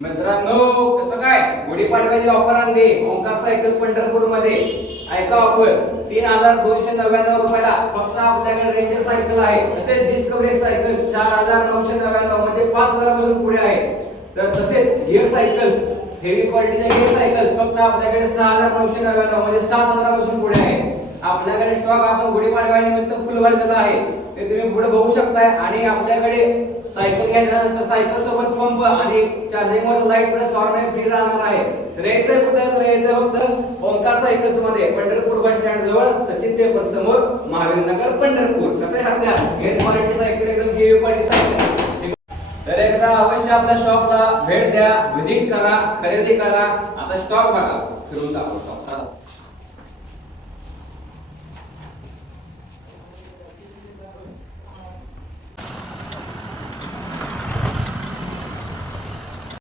मित्रांनो कसं काय गुढीपाडव्याची ऑफर आणली ओंकार सायकल पंढरपूर मध्ये ऐका ऑफर 3299 रुपयाला फक्त आपल्याकडे रेंजर सायकल आहे तसेच डिस्कवरी सायकल 4999 म्हणजे 5000 पासून पुढे आहे तर तसेच गिअर सायकल्स हेवी क्वालिटीच्या गिअर सायकल्स फक्त आपल्याकडे 6999 म्हणजे 7000 पासून पुढे आहे आपल्याकडे स्टॉक आपण गुढीपाडव्यानिमित्त फुल भरलेला आहे ते तुम्ही पुढे बघू शकताय आणि आपल्याकडे सायकल घेतल्यानंतर सायकल सोबत पंप आणि चार्जिंग वर लाईट प्लस हॉर्न फ्री राहणार आहे रेल्वे कुठे रेल्वे फक्त ओंकार सायकल्स मध्ये पंढरपूर बस स्टँड जवळ सचिन पेपर समोर महावीर नगर पंढरपूर कसं आहे हत्या गिअर क्वालिटी सायकल एकदम हेवी क्वालिटी सायकल तर एकदा अवश्य आपल्या शॉपला भेट द्या विजिट करा खरेदी करा आता स्टॉक बघा फिरून दाखवतो